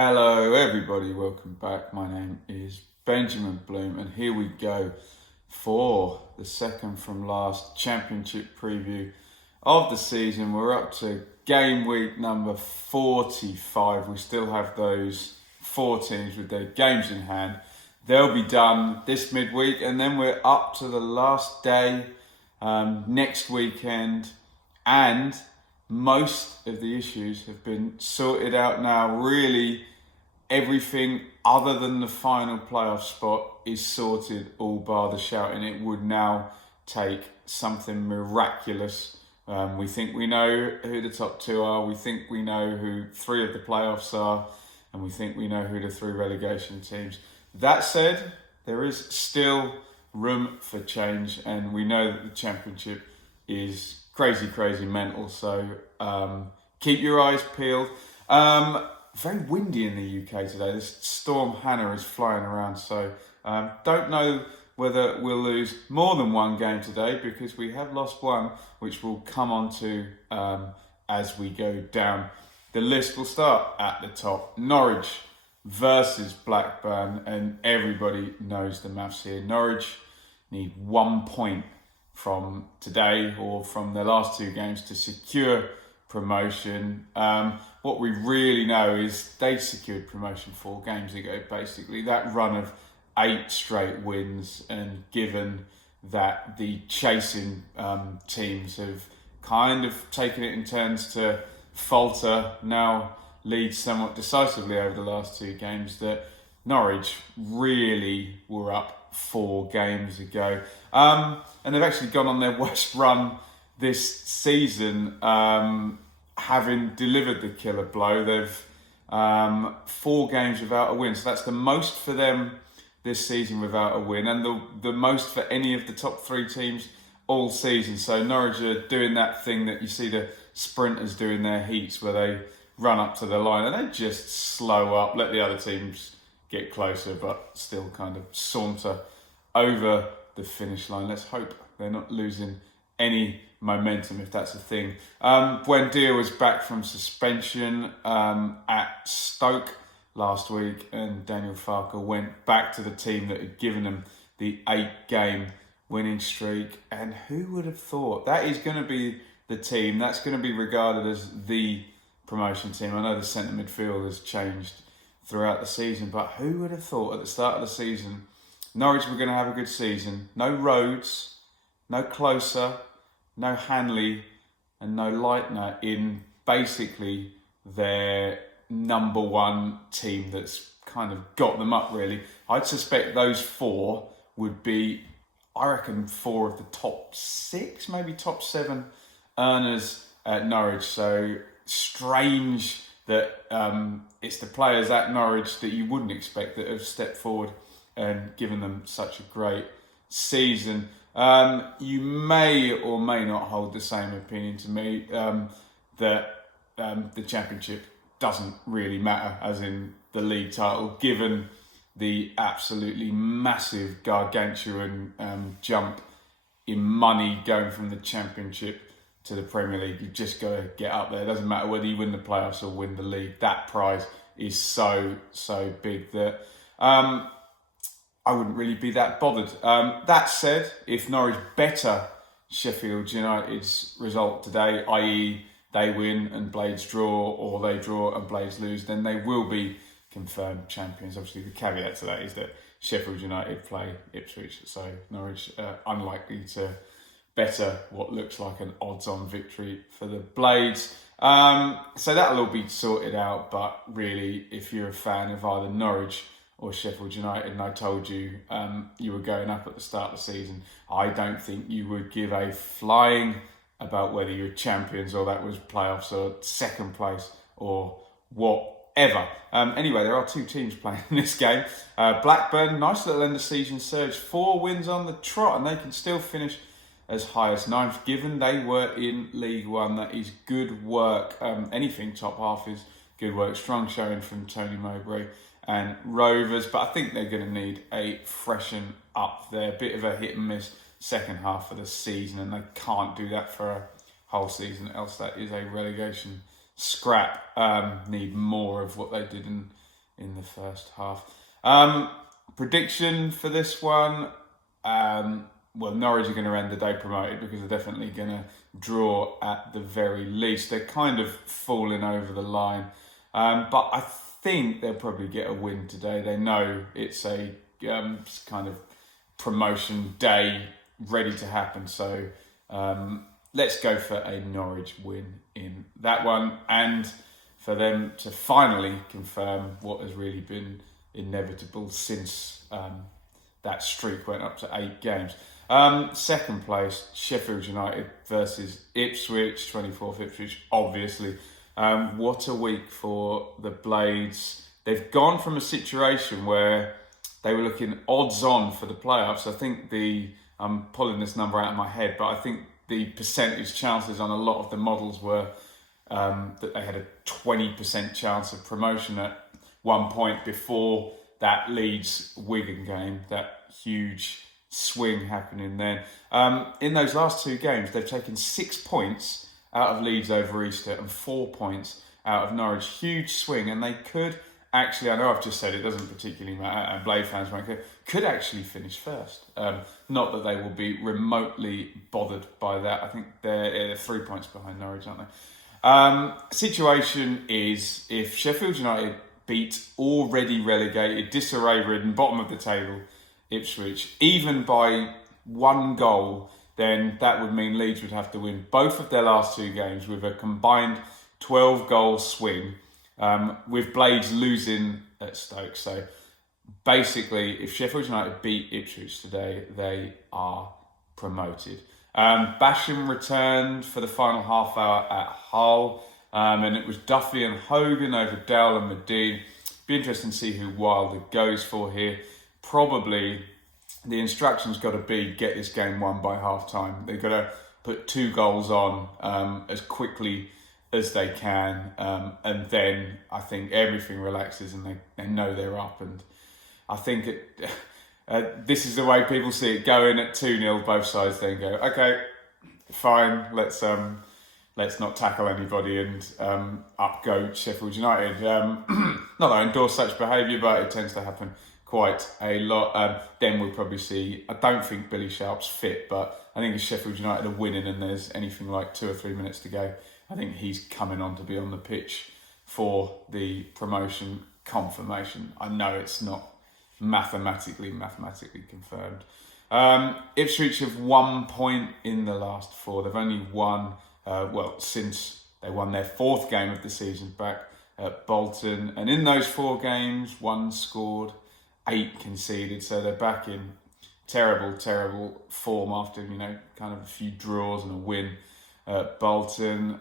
Hello everybody, welcome back. My name is Benjamin Bloom and here we go for the second from last championship preview of the season. We're up to game week number 45. We still have those 4 teams with their games in hand. They'll be done this midweek and then we're up to the last day next weekend, and most of the issues have been sorted out now. Really, everything other than the final playoff spot is sorted, all bar the shouting. It would now take something miraculous. We think we know who the top 2 are. We think we know who 3 of the playoffs are. And we think we know who the 3 relegation teams. That said, there is still room for change. And we know that the championship is crazy mental, so keep your eyes peeled. Very windy in the UK today. This storm Hannah is flying around, so don't know whether we'll lose more than 1 game today, because we have lost 1, which we'll come on to as we go down the list. We'll start at the top. Norwich versus Blackburn, and everybody knows the maths here. Norwich need 1 point from today or from their last 2 games to secure promotion. What we really know is they secured promotion 4 games ago, basically. That run of 8 straight wins, and given that the chasing teams have kind of taken it in turns to falter, now lead somewhat decisively over the last 2 games, that Norwich really were up 4 games ago. And they've actually gone on their worst run this season, having delivered the killer blow. They've 4 games without a win. So that's the most for them this season without a win, and the most for any of the top 3 teams all season. So Norwich are doing that thing that you see the sprinters do in their heats, where they run up to the line and they just slow up, let the other teams get closer, but still kind of saunter over the finish line. Let's hope they're not losing any momentum, if that's a thing. Buendia was back from suspension at Stoke last week, and Daniel Farke went back to the team that had given him the 8-game winning streak. And who would have thought that is going to be the team that's going to be regarded as the promotion team? I know the centre midfield has changed throughout the season, but who would have thought at the start of the season Norwich were going to have a good season? No Rhodes, no Closer, no Hanley, and no Leitner in basically their number 1 team that's kind of got them up, really. I'd suspect those 4 would be, I reckon, 4 of the top 6, maybe top 7 earners at Norwich. So strange that it's the players at Norwich that you wouldn't expect that have stepped forward and given them such a great season. You may or may not hold the same opinion to me, that the championship doesn't really matter, as in the league title, given the absolutely massive gargantuan jump in money going from the championship to the Premier League. You just got to get up there. It doesn't matter whether you win the playoffs or win the league. That prize is so big that I wouldn't really be that bothered. That said, if Norwich better Sheffield United's result today, i.e. they win and Blades draw, or they draw and Blades lose, then they will be confirmed champions. Obviously, the caveat to that is that Sheffield United play Ipswich, so Norwich unlikely to better what looks like an odds-on victory for the Blades. So that'll all be sorted out, but really, if you're a fan of either Norwich or Sheffield United, and I told you you were going up at the start of the season, I don't think you would give a flying about whether you're champions or that was playoffs or second place or whatever. Anyway, there are 2 teams playing in this game. Blackburn, nice little end of season surge, 4 wins on the trot, and they can still finish as high as 9th, given they were in League One. That is good work. Anything top half is good work. Strong showing from Tony Mowbray and Rovers, but I think they're going to need a freshen up there. Bit of a hit and miss second half of the season, and they can't do that for a whole season, else that is a relegation scrap. Need more of what they did in in the first half. Prediction for this one, well, Norwich are going to end the day promoted because they're definitely going to draw at the very least. They're kind of falling over the line, but I think they'll probably get a win today. They know it's a kind of promotion day ready to happen, so let's go for a Norwich win in that one, and for them to finally confirm what has really been inevitable since that streak went up to 8 games. Second place, Sheffield United versus Ipswich, 24th Ipswich, obviously. What a week for the Blades. They've gone from a situation where they were looking odds on for the playoffs. I think I'm pulling this number out of my head, but I think the percentage chances on a lot of the models were that they had a 20% chance of promotion at one point before that Leeds-Wigan game, that huge swing happening then. In those last 2 games, they've taken 6 points out of Leeds over Easter and 4 points out of Norwich. Huge swing, and they could actually, I know I've just said it doesn't particularly matter, and Blade fans could actually finish first. Not that they will be remotely bothered by that. I think they're 3 points behind Norwich, aren't they? Situation is, if Sheffield United beat already relegated, disarray-ridden, bottom of the table Ipswich, even by 1 goal, then that would mean Leeds would have to win both of their last 2 games with a combined 12-goal swing, with Blades losing at Stoke. So basically, if Sheffield United beat Ipswich today, they are promoted. Basham returned for the final half hour at Hull, and it was Duffy and Hogan over Dowell and Medine. Be interesting to see who Wilder goes for here. Probably the instructions got to be get this game won by half time. They've got to put 2 goals on as quickly as they can, and then I think everything relaxes and they know they're up. And I think this is the way people see it: go in at 2-0 both sides, then go, okay, fine, let's not tackle anybody, and up go Sheffield United. Not that I endorse such behaviour, but it tends to happen quite a lot. Then we'll probably see, I don't think Billy Sharp's fit, but I think if Sheffield United are winning and there's anything like 2 or 3 minutes to go, I think he's coming on to be on the pitch for the promotion confirmation. I know it's not mathematically confirmed. Ipswich have 1 point in the last 4. They've only won, since they won their 4th game of the season back at Bolton. And in those 4 games, 1 scored, 8 conceded. So they're back in terrible form after, kind of a few draws and a win at Bolton.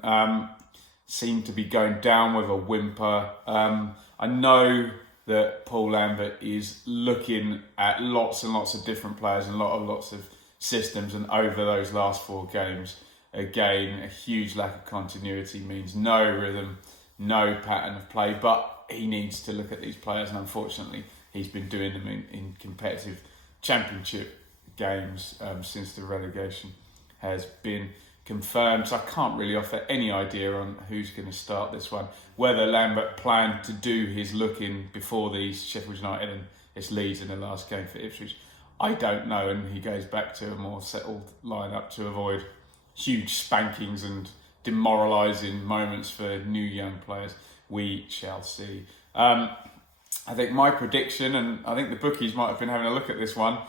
Seem to be going down with a whimper. I know that Paul Lambert is looking at lots and lots of different players and lots of systems, and over those last 4 games, again, a huge lack of continuity means no rhythm, no pattern of play, but he needs to look at these players, and unfortunately he's been doing them in competitive championship games since the relegation has been confirmed. So I can't really offer any idea on who's going to start this one. Whether Lambert planned to do his looking before these Sheffield United and it's Leeds in the last game for Ipswich, I don't know, and he goes back to a more settled lineup to avoid huge spankings and demoralising moments for new young players. We shall see. I think my prediction, and I think the bookies might have been having a look at this one,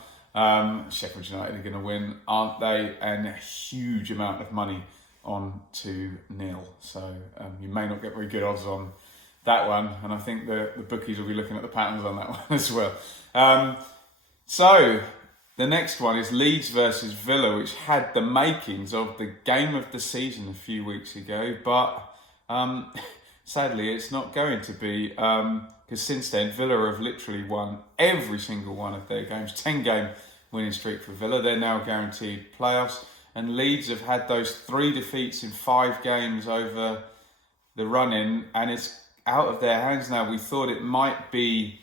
Sheffield United are going to win, aren't they? And a huge amount of money on 2-0. So you may not get very good odds on that one. And I think the bookies will be looking at the patterns on that one as well. So the next one is Leeds versus Villa, which had the makings of the game of the season a few weeks ago. But sadly, it's not going to be, because since then, Villa have literally won every single one of their games. 10-game winning streak for Villa. They're now guaranteed playoffs. And Leeds have had those 3 defeats in 5 games over the run-in, and it's out of their hands now. We thought it might be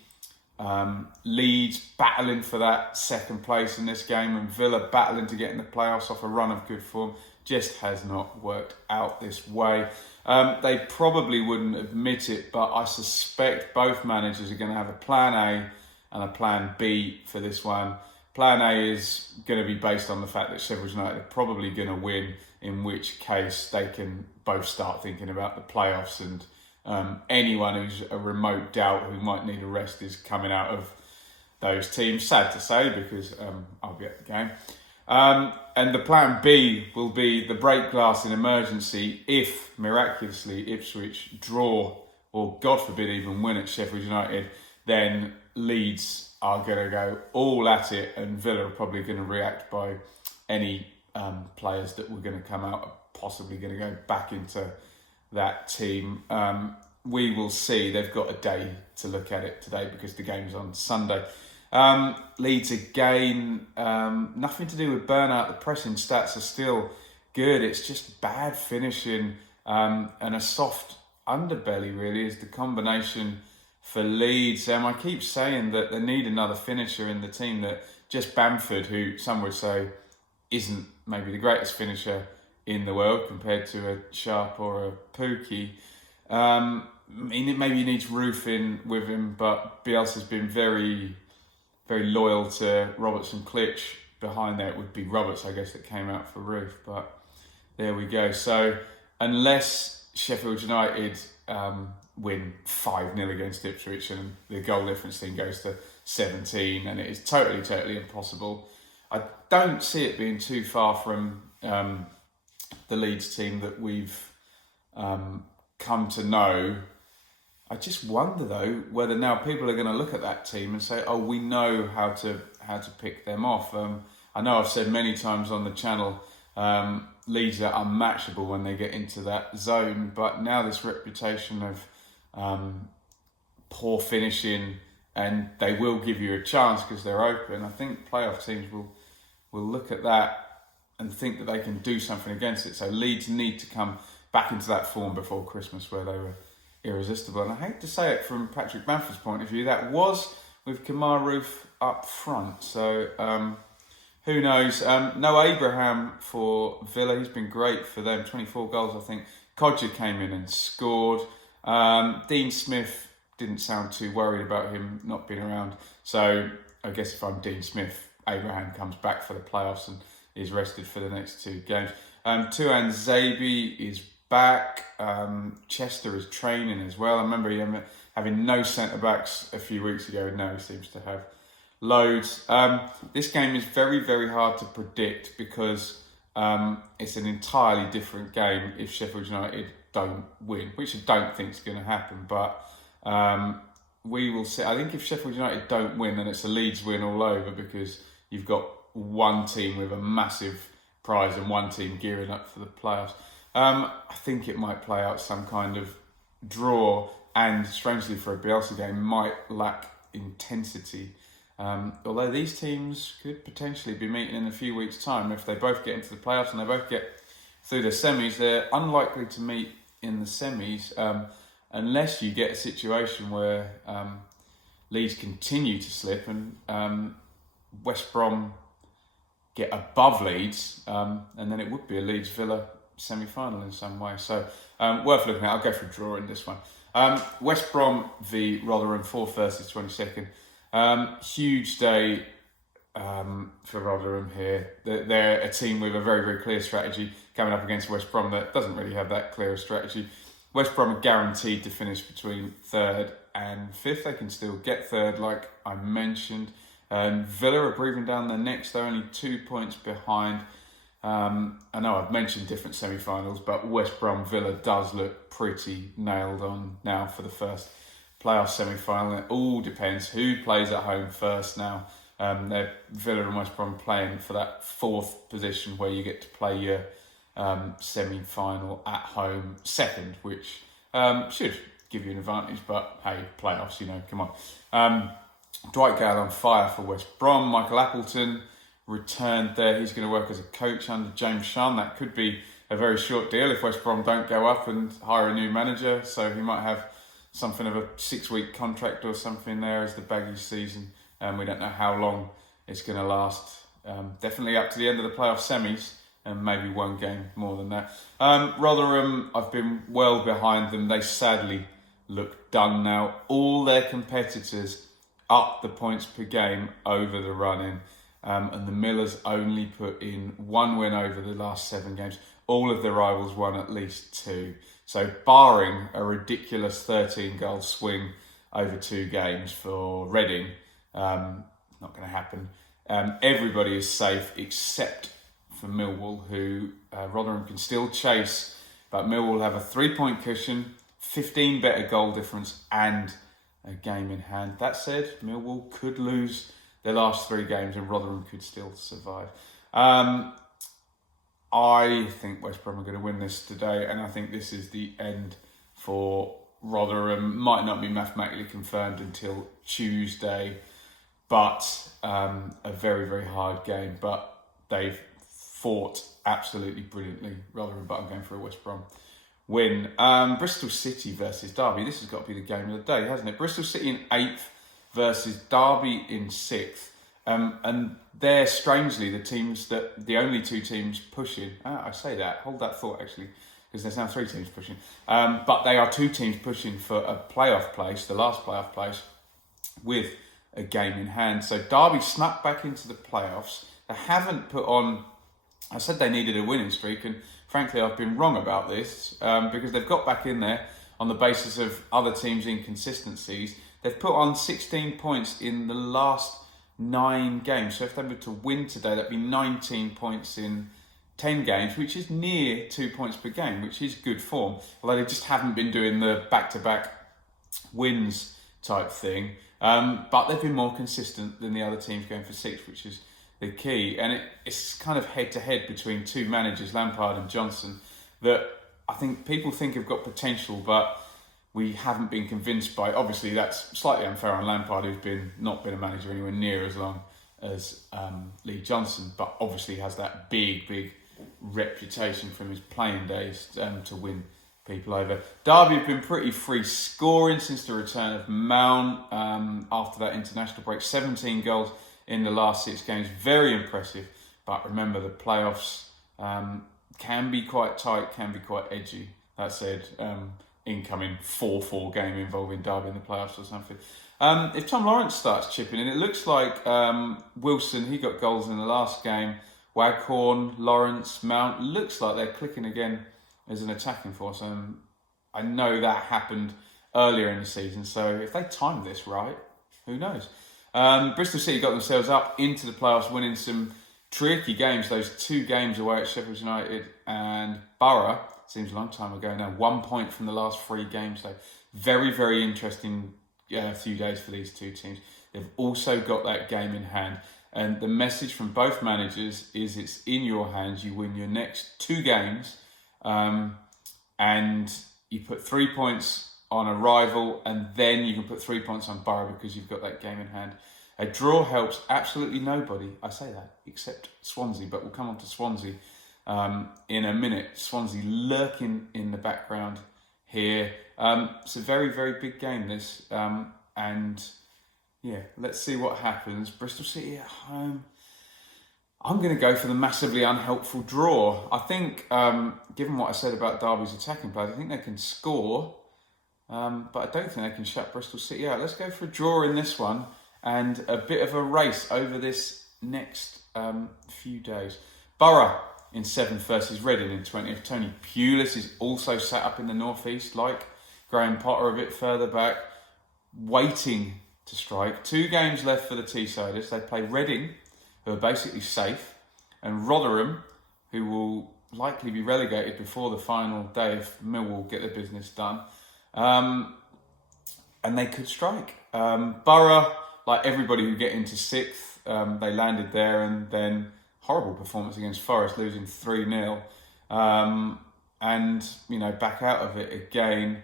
Leeds battling for that second place in this game, and Villa battling to get in the playoffs off a run of good form. Just has not worked out this way. They probably wouldn't admit it, but I suspect both managers are going to have a plan A and a plan B for this one. Plan A is going to be based on the fact that Sheffield United are probably going to win, in which case they can both start thinking about the playoffs, and anyone who's a remote doubt who might need a rest is coming out of those teams. Sad to say, because I'll be at the game. And the plan B will be the break glass in emergency if, miraculously, Ipswich draw or, God forbid, even win at Sheffield United, then Leeds are going to go all at it, and Villa are probably going to react by any players that were going to come out are possibly going to go back into that team. We will see. They've got a day to look at it today because the game's on Sunday. Leeds again, nothing to do with burnout. The pressing stats are still good. It's just bad finishing and a soft underbelly, really, is the combination for Leeds. I keep saying that they need another finisher in the team, that just Bamford, who some would say isn't maybe the greatest finisher in the world compared to a Sharp or a Pookie. Maybe he needs roofing with him, but Bielsa's been very, very loyal to Roberts and Klitsch. Behind there it would be Roberts, I guess, that came out for Roof, but there we go. So unless Sheffield United win 5-0 against Ipswich and the goal difference thing goes to 17, and it is totally, totally impossible, I don't see it being too far from the Leeds team that we've come to know. I just wonder, though, whether now people are going to look at that team and say, oh, we know how to pick them off. I know I've said many times on the channel, Leeds are unmatchable when they get into that zone, but now this reputation of poor finishing, and they will give you a chance because they're open. I think playoff teams will look at that and think that they can do something against it. So Leeds need to come back into that form before Christmas where they were irresistible. And I hate to say it from Patrick Bamford's point of view, that was with Kamar Roof up front. So who knows? No Abraham for Villa. He's been great for them. 24 goals, I think. Codger came in and scored. Dean Smith didn't sound too worried about him not being around. So I guess if I'm Dean Smith, Abraham comes back for the playoffs and is rested for the next two games. Tuan Zabi is back. Chester is training as well. I remember him having no centre-backs a few weeks ago, and now he seems to have loads. This game is very, very hard to predict because it's an entirely different game if Sheffield United don't win, which I don't think is going to happen, but we will see. I think if Sheffield United don't win, then it's a Leeds win all over, because you've got one team with a massive prize and one team gearing up for the playoffs. I think it might play out some kind of draw, and strangely for a Bielsa game, might lack intensity. Although these teams could potentially be meeting in a few weeks' time. If they both get into the playoffs and they both get through the semis, they're unlikely to meet in the semis unless you get a situation where Leeds continue to slip and West Brom get above Leeds, and then it would be a Leeds-Villa semi-final in some way. So worth looking at. I'll go for a draw in this one. West Brom v Rotherham, 4th versus 22nd. Huge day for Rotherham here. They're a team with a very, very clear strategy coming up against West Brom that doesn't really have that clear a strategy. West Brom are guaranteed to finish between 3rd and 5th. They can still get 3rd, like I mentioned. Villa are breathing down their necks. They're only 2 points behind. I know I've mentioned different semi-finals, but West Brom Villa does look pretty nailed on now for the first playoff semi-final. It all depends who plays at home first now. They're Villa and West Brom playing for that 4th position where you get to play your semi-final at home second, which should give you an advantage, but hey, playoffs, come on. Dwight Gale on fire for West Brom. Michael Appleton returned there. He's going to work as a coach under James Sharn. That could be a very short deal if West Brom don't go up and hire a new manager, so he might have something of a 6-week contract or something there as the baggy season. We don't know how long it's going to last. Definitely up to the end of the playoff semis. and maybe one game more than that. Rotherham, I've been well behind them. They sadly look done now. All their competitors up the points per game over the run-in. And the Millers only put in one win over the last 7 games. All of their rivals won at least 2. So barring a ridiculous 13-goal swing over 2 games for Reading, not going to happen. Everybody is safe except for Millwall, who Rotherham can still chase. But Millwall have a 3-point cushion, 15 better goal difference and a game in hand. That said, Millwall could lose their last 3 games and Rotherham could still survive. I think West Brom are going to win this today, and I think this is the end for Rotherham. Might not be mathematically confirmed until Tuesday, but a very, very hard game. But they've fought absolutely brilliantly, Rotherham, but I'm going for a West Brom win. Bristol City versus Derby. This has got to be the game of the day, hasn't it? Bristol City in 8th versus Derby in 6th. And they're strangely the only 2 teams pushing. I say that, hold that thought actually, because there's now 3 teams pushing. But they are 2 teams pushing for a playoff place, the last playoff place, with a game in hand. So Derby snuck back into the playoffs. They haven't put on, I said they needed a winning streak, and frankly I've been wrong about this, because they've got back in there on the basis of other teams' inconsistencies. They've put on 16 points in the last 9 games. So if they were to win today, that'd be 19 points in 10 games, which is near 2 points per game, which is good form. Although they just haven't been doing the back-to-back wins type thing. But they've been more consistent than the other teams going for 6, which is the key. And it's kind of head-to-head between 2 managers, Lampard and Johnson, that I think people think have got potential, but we haven't been convinced by. Obviously, that's slightly unfair on Lampard, who's not been a manager anywhere near as long as Lee Johnson, but obviously has that big reputation from his playing days to win people over. Derby have been pretty free scoring since the return of Mount after that international break. 17 goals in the last 6 games, very impressive. But remember, the playoffs can be quite tight, can be quite edgy. That said, incoming 4-4 game involving Derby in the playoffs or something. If Tom Lawrence starts chipping in, it looks like Wilson, he got goals in the last game. Waghorn, Lawrence, Mount, looks like they're clicking again as an attacking force. I know that happened earlier in the season, so if they time this right, who knows? Bristol City got themselves up into the playoffs, winning some tricky games. Those 2 games away at Sheffield United and Borough. Seems a long time ago now. 1 point from the last 3 games. So very, very interesting few days for these 2 teams. They've also got that game in hand. And the message from both managers is it's in your hands. You win your next 2 games and you put 3 points on a rival, and then you can put 3 points on Borough because you've got that game in hand. A draw helps absolutely nobody. I say that, except Swansea, but we'll come on to Swansea in a minute. Swansea lurking in the background here. It's a very, very big game, this. And yeah, let's see what happens. Bristol City at home. I'm going to go for the massively unhelpful draw. I think, given what I said about Derby's attacking players, I think they can score, but I don't think they can shut Bristol City out. Let's go for a draw in this one and a bit of a race over this next few days. Borough in 7th versus Reading in 20th. Tony Pulis is also sat up in the northeast, like Graham Potter a bit further back, waiting to strike. 2 games left for the Teessiders. They play Reading, who are basically safe, and Rotherham, who will likely be relegated before the final day if Millwall get their business done. And they could strike. Borough, like everybody who get into 6th, they landed there, and then horrible performance against Forest, losing 3-0. And, back out of it again.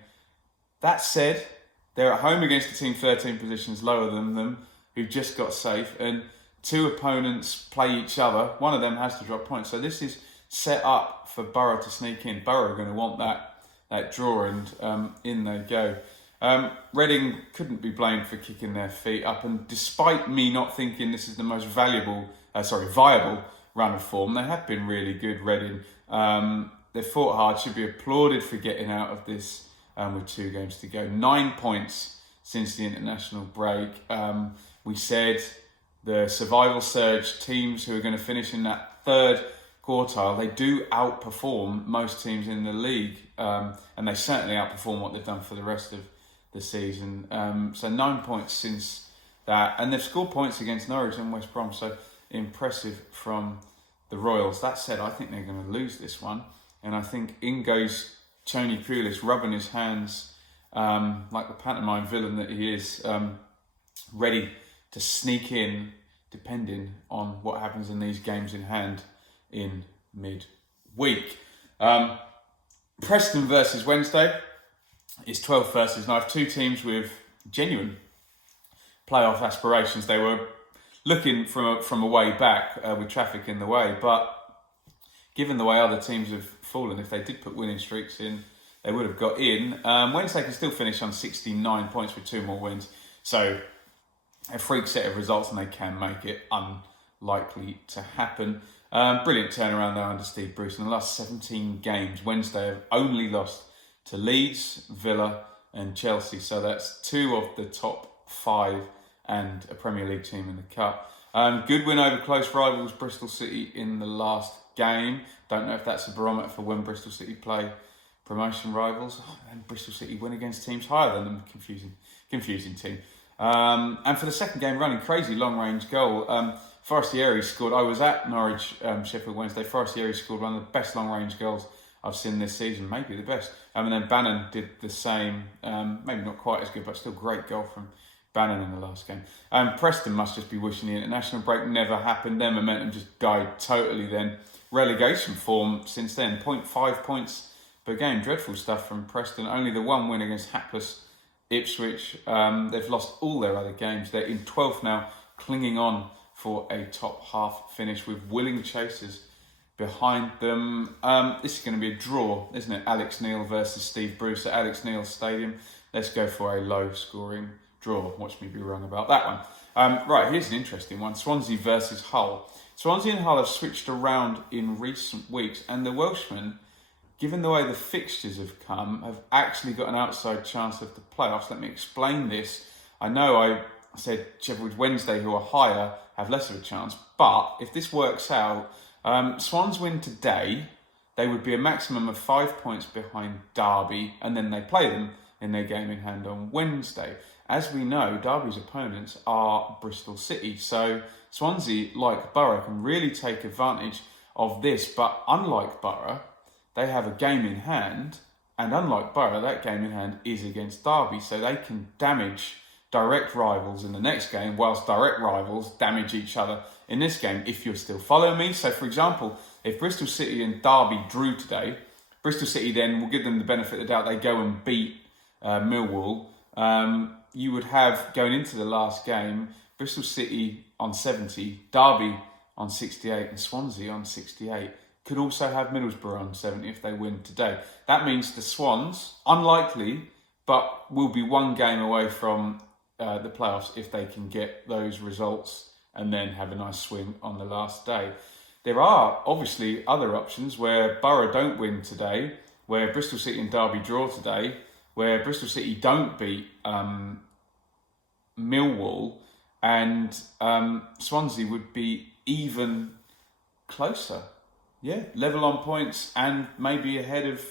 That said, they're at home against a team 13 positions lower than them, who've just got safe, and 2 opponents play each other. One of them has to drop points. So this is set up for Borough to sneak in. Borough are going to want that draw, and in they go. Reading couldn't be blamed for kicking their feet up, and despite me not thinking this is the most viable run of form. They have been really good, Reading. They fought hard, should be applauded for getting out of this with 2 games to go. 9 points since the international break. We said the survival surge teams who are going to finish in that third quartile, they do outperform most teams in the league, and they certainly outperform what they've done for the rest of the season. So 9 points since that, and they've scored points against Norwich and West Brom, so impressive from the Royals. That said, I think they're going to lose this one, and I think in goes Tony Pulis, rubbing his hands like the pantomime villain that he is, ready to sneak in depending on what happens in these games in hand in mid-week. Preston versus Wednesday is 12 versus 9. 2 teams with genuine playoff aspirations. They were looking from a way back with traffic in the way, but given the way other teams have fallen, if they did put winning streaks in, they would have got in. Wednesday can still finish on 69 points with 2 more wins, so a freak set of results, and they can make it. Unlikely to happen. Brilliant turnaround though under Steve Bruce. In the last 17 games, Wednesday have only lost to Leeds, Villa and Chelsea. So that's 2 of the top 5 and a Premier League team in the Cup. Good win over close rivals Bristol City in the last game. Don't know if that's a barometer for when Bristol City play promotion rivals. And Bristol City win against teams higher than them. Confusing team. And for the second game running, crazy long-range goal. Forestieri scored. I was at Norwich Sheffield Wednesday. Forestieri scored one of the best long-range goals I've seen this season, maybe the best. And then Bannon did the same. Maybe not quite as good, but still great goal from Bannon in the last game. Preston must just be wishing the international break never happened. Their momentum just died totally then. Relegation form since then, 0.5 points per game. Dreadful stuff from Preston. Only the 1 win against hapless Ipswich. They've lost all their other games. They're in 12th now, clinging on for a top half finish with willing chasers behind them. This is going to be a draw, isn't it? Alex Neil versus Steve Bruce at Alex Neil Stadium. Let's go for a low scoring draw. Watch me be wrong about that one. Right, here's an interesting one. Swansea versus Hull. Swansea and Hull have switched around in recent weeks, and the Welshmen, given the way the fixtures have come, have actually got an outside chance of the playoffs. Let me explain this. I know I said Sheffield Wednesday, who are higher, have less of a chance, but if this works out, Swans win today, they would be a maximum of 5 points behind Derby, and then they play them in their game in hand on Wednesday. As we know, Derby's opponents are Bristol City, so Swansea, like Borough, can really take advantage of this, but unlike Borough, they have a game in hand, and unlike Borough, that game in hand is against Derby, so they can damage direct rivals in the next game, whilst direct rivals damage each other in this game, if you're still following me. So, for example, if Bristol City and Derby drew today, Bristol City then will give them the benefit of the doubt. They go and beat Millwall. You would have, going into the last game, Bristol City on 70, Derby on 68 and Swansea on 68. Could also have Middlesbrough on 70 if they win today. That means the Swans, unlikely, but will be 1 game away from the playoffs if they can get those results and then have a nice swing on the last day. There are obviously other options where Borough don't win today, where Bristol City and Derby draw today, where Bristol City don't beat Millwall, and Swansea would be even closer. Yeah, level on points and maybe ahead of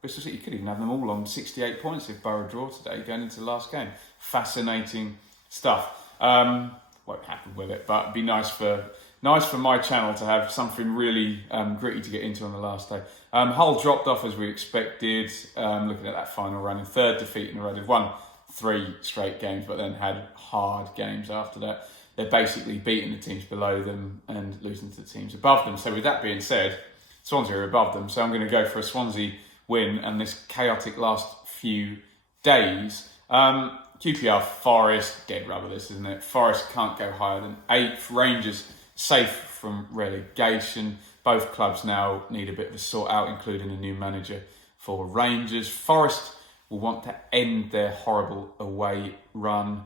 Bristol City. You could even have them all on 68 points if Borough draw today going into the last game. Fascinating stuff. Won't happen with it, but it'd be nice for my channel to have something really gritty to get into on the last day. Hull dropped off as we expected, looking at that final run. In 3rd defeat in a row. They've won 3 straight games, but then had hard games after that. They're basically beating the teams below them and losing to the teams above them. So with that being said, Swansea are above them. So I'm going to go for a Swansea win and this chaotic last few days. QPR, Forest, dead rubber this, isn't it? Forest can't go higher than 8th. Rangers safe from relegation. Both clubs now need a bit of a sort out, including a new manager for Rangers. Forest will want to end their horrible away run.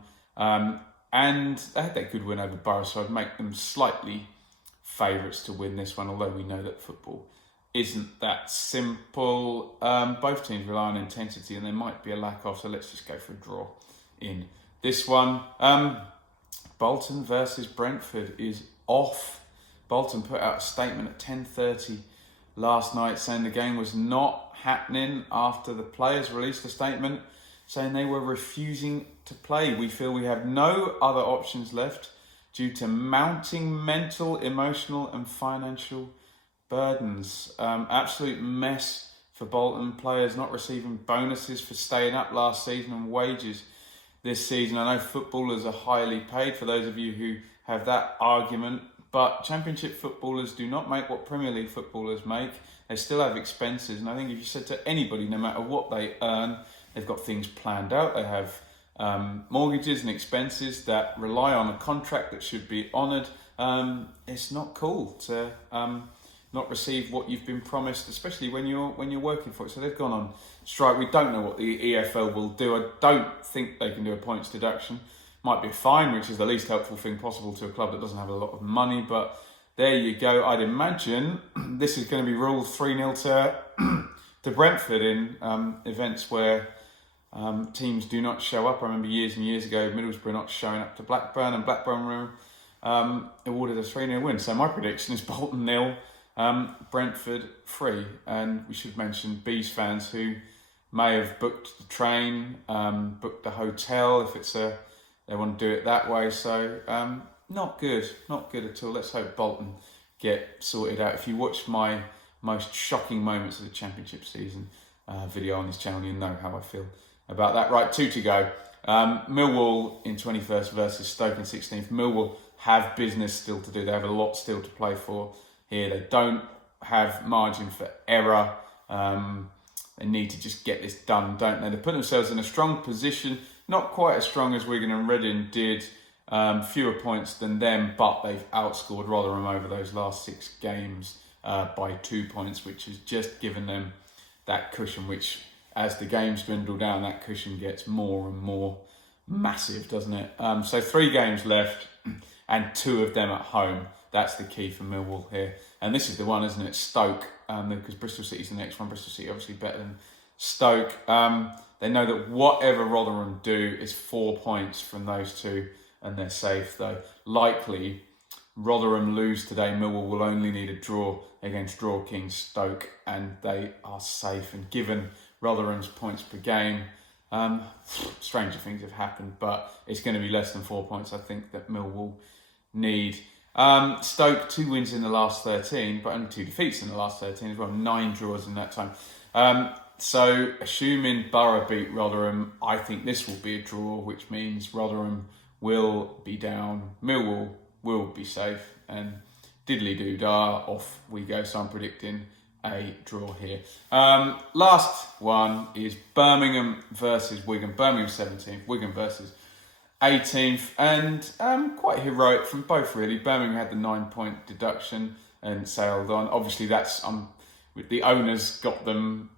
And they had that good win over Borough, so I'd make them slightly favourites to win this one, although we know that football isn't that simple. Both teams rely on intensity and there might be a lack of, so let's just go for a draw in this one. Bolton versus Brentford is off. Bolton put out a statement at 10:30 last night saying the game was not happening after the players released a statement saying they were refusing to play. We feel we have no other options left due to mounting mental, emotional and financial burdens. Absolute mess for Bolton. Players not receiving bonuses for staying up last season and wages this season. I know footballers are highly paid, for those of you who have that argument, but Championship footballers do not make what Premier League footballers make. They still have expenses, and I think if you said to anybody, no matter what they earn, they've got things planned out. They have mortgages and expenses that rely on a contract that should be honoured. It's not cool to not receive what you've been promised, especially when you're working for it. So they've gone on strike. We don't know what the EFL will do. I don't think they can do a points deduction. Might be a fine, which is the least helpful thing possible to a club that doesn't have a lot of money. But there you go. I'd imagine this is going to be ruled 3-0 to Brentford in events where teams do not show up. I remember years and years ago, Middlesbrough not showing up to Blackburn, and Blackburn were awarded a 3-0 win. So my prediction is Bolton 0, Brentford 3. And we should mention Bees fans who may have booked the train, booked the hotel if they want to do it that way. So not good at all. Let's hope Bolton get sorted out. If you watch my most shocking moments of the Championship season video on this channel, you know how I feel about that. Right, 2 to go. Millwall in 21st versus Stoke in 16th. Millwall have business still to do. They have a lot still to play for here. They don't have margin for error. They need to just get this done, don't they? They put themselves in a strong position, not quite as strong as Wigan and Reading did, fewer points than them, but they've outscored Rotherham over those last 6 games by 2 points, which has just given them that cushion, which as the games dwindle down, that cushion gets more and more massive, doesn't it? So 3 games left and 2 of them at home. That's the key for Millwall here. And this is the one, isn't it? Stoke, because Bristol City's the next one. Bristol City obviously better than Stoke. They know that whatever Rotherham do is 4 points from those 2 and they're safe, though. Likely, Rotherham lose today, Millwall will only need a draw against Draw King Stoke and they are safe. And given Rotherham's points per game, stranger things have happened, but it's going to be less than 4 points, I think, that Millwall need. Stoke, 2 wins in the last 13, but only 2 defeats in the last 13 as well, 9 draws in that time. So assuming Borough beat Rotherham, I think this will be a draw, which means Rotherham will be down, Millwall will be safe, and diddly-doo-dah, off we go. So I'm predicting a draw here. Last one is Birmingham versus Wigan. Birmingham 17th, Wigan versus 18th, and quite heroic from both, really. Birmingham had the 9-point deduction and sailed on. Obviously, that's the owners got them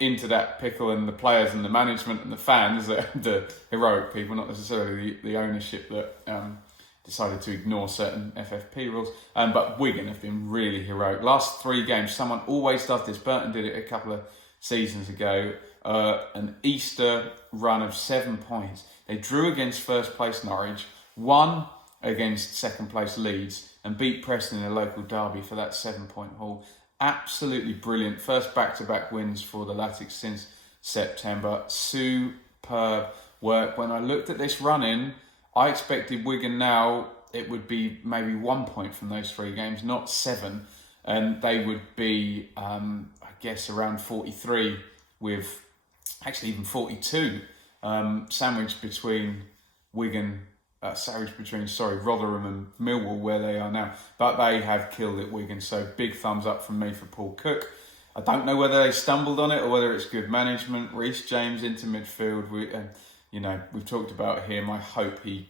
into that pickle, and the players and the management and the fans, the heroic people, not necessarily the ownership that decided to ignore certain FFP rules. But Wigan have been really heroic. Last 3 games, someone always does this. Burton did it a couple of seasons ago. An Easter run of 7 points. They drew against first place Norwich, won against second place Leeds, and beat Preston in a local derby for that 7-point haul. Absolutely brilliant. First back-to-back wins for the Latics since September. Superb work. When I looked at this run-in, I expected Wigan now, it would be maybe 1 point from those 3 games, not 7. And they would be, I guess, around 43 with, actually even 42, sandwiched between Rotherham and Millwall, where they are now. But they have killed it, Wigan. So big thumbs up from me for Paul Cook. I don't know whether they stumbled on it or whether it's good management. Reece James into midfield. We've talked about him. I hope he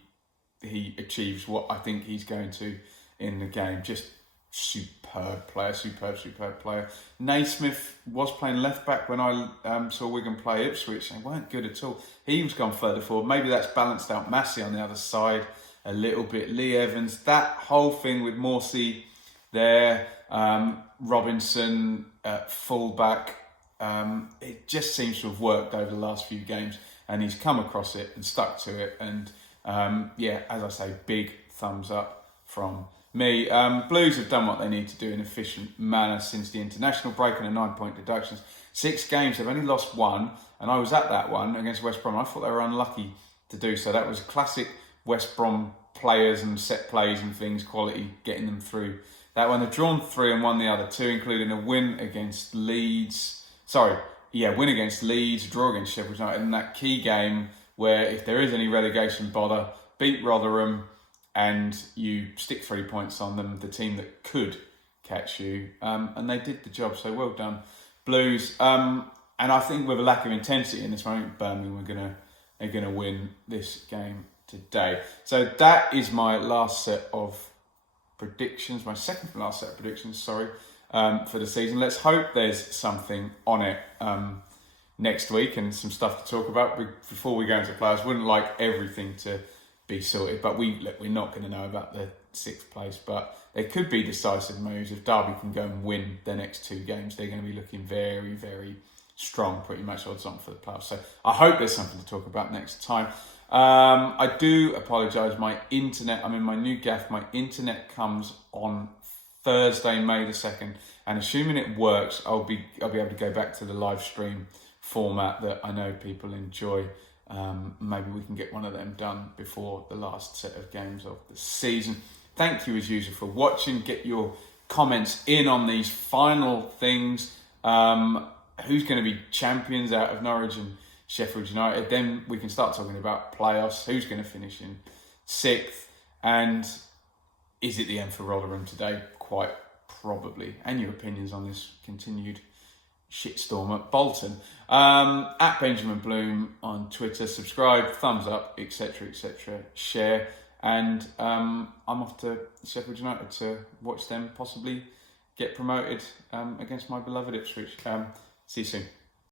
achieves what I think he's going to in the game. Just superb player. Naismith was playing left back when I saw Wigan play Ipswich. They weren't good at all. He was gone further forward. Maybe that's balanced out Massey on the other side a little bit. Lee Evans, that whole thing with Morsey there. Robinson at fullback. It just seems to have worked over the last few games, and he's come across it and stuck to it. And as I say, big thumbs up from me. Blues have done what they need to do in an efficient manner since the international break and a 9-point deductions. 6 games, they've only lost 1, and I was at that one against West Brom. I thought they were unlucky to do so. That was classic West Brom players and set plays and things, quality, getting them through that one. They've drawn 3 and won the other 2, including a win against Leeds. Win against Leeds, draw against Sheffield United in that key game where if there is any relegation bother, beat Rotherham and you stick 3 points on them, the team that could catch you. And they did the job, so well done, Blues. And I think with a lack of intensity in this moment, Birmingham are gonna win this game today. So that is my last set of predictions, my second from last set of predictions, for the season. Let's hope there's something on it next week and some stuff to talk about before we go into playoffs. Wouldn't like everything to be sorted, but we're not going to know about the 6th place, but there could be decisive moves. If Derby can go and win their next 2 games, they're going to be looking very, very strong, pretty much odds on for the playoffs. So I hope there's something to talk about next time. I do apologise, my internet, I'm in my new gaff, my internet comes on Thursday, May the 2nd, and assuming it works, I'll be able to go back to the live stream format that I know people enjoy. Maybe we can get one of them done before the last set of games of the season. Thank you as usual for watching. Get your comments in on these final things. Who's going to be champions out of Norwich and Sheffield United? Then we can start talking about playoffs. Who's going to finish in 6th? And is it the end for Rotherham today? Quite probably. And your opinions on this continued shitstorm at Bolton. At Benjamin Bloom on Twitter. Subscribe, thumbs up, etc., etc. Share. And I'm off to Sheffield United to watch them possibly get promoted against my beloved Ipswich. See you soon.